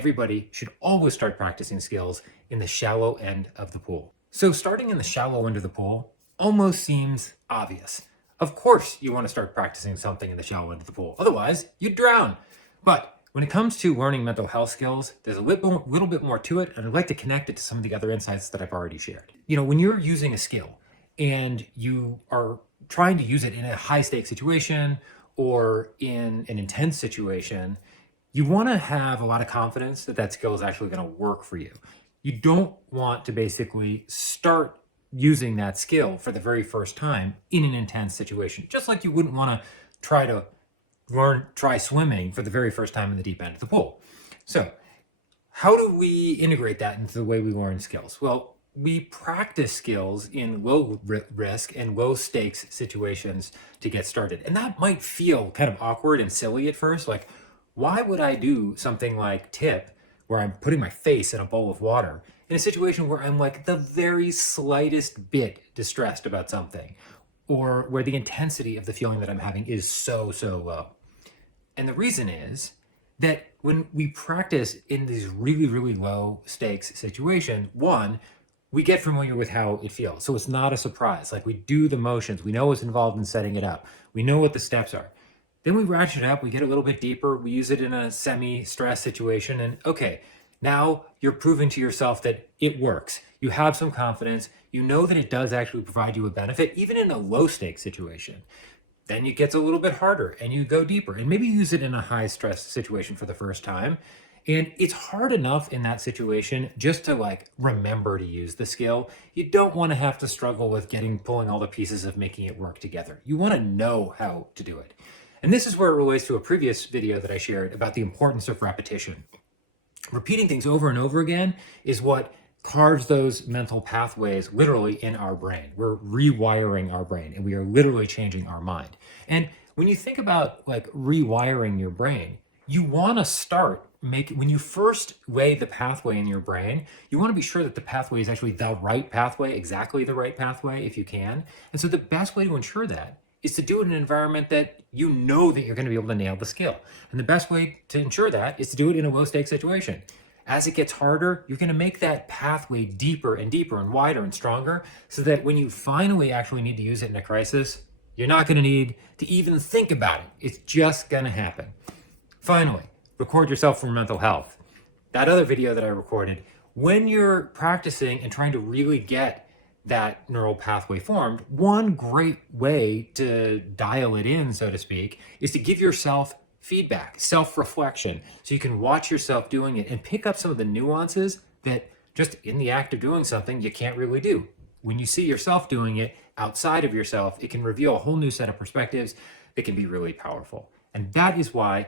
everybody should always start practicing skills in the shallow end of the pool. So starting in the shallow end of the pool almost seems obvious. Of course you want to start practicing something in the shallow end of the pool, otherwise you'd drown. But when it comes to learning mental health skills, there's a little bit more to it, and I'd like to connect it to some of the other insights that I've already shared. When you're using a skill and you are trying to use it in a high stakes situation or in an intense situation, you want to have a lot of confidence that that skill is actually going to work for you. You don't want to basically start using that skill for the very first time in an intense situation, just like you wouldn't want to try swimming for the very first time in the deep end of the pool. So how do we integrate that into the way we learn skills? Well, we practice skills in low risk and low stakes situations to get started. And that might feel kind of awkward and silly at first. Like, why would I do something like tip, where I'm putting my face in a bowl of water, in a situation where I'm like the very slightest bit distressed about something, or where the intensity of the feeling that I'm having is so low? And the reason is that when we practice in these really, really low stakes situations, one, we get familiar with how it feels. So it's not a surprise. Like, we do the motions, we know what's involved in setting it up, we know what the steps are. Then we ratchet it up, we get a little bit deeper, we use it in a semi-stress situation, and okay, now you're proving to yourself that it works. You have some confidence, you know that it does actually provide you a benefit, even in a low stakes situation. Then it gets a little bit harder and you go deeper and maybe use it in a high stress situation for the first time. And it's hard enough in that situation just to remember to use the skill. You don't want to have to struggle with pulling all the pieces of making it work together. You want to know how to do it. And this is where it relates to a previous video that I shared about the importance of repetition. Repeating things over and over again is what carves those mental pathways literally in our brain. We're rewiring our brain, and we are literally changing our mind. And when you think about rewiring your brain, you want to start when you first lay the pathway in your brain, you want to be sure that the pathway is actually the right pathway, exactly the right pathway if you can. And so the best way to ensure that is to do it in an environment that you know that you're going to be able to nail the skill. And the best way to ensure that is to do it in a low stakes situation. As it gets harder, you're going to make that pathway deeper and deeper and wider and stronger, so that when you finally actually need to use it in a crisis, you're not going to need to even think about it. It's just going to happen. Finally, record yourself for mental health. That other video that I recorded, when you're practicing and trying to really get that neural pathway formed, one great way to dial it in, so to speak, is to give yourself feedback, self-reflection, so you can watch yourself doing it and pick up some of the nuances that just in the act of doing something you can't really do. When you see yourself doing it outside of yourself, it can reveal a whole new set of perspectives that can be really powerful. And that is why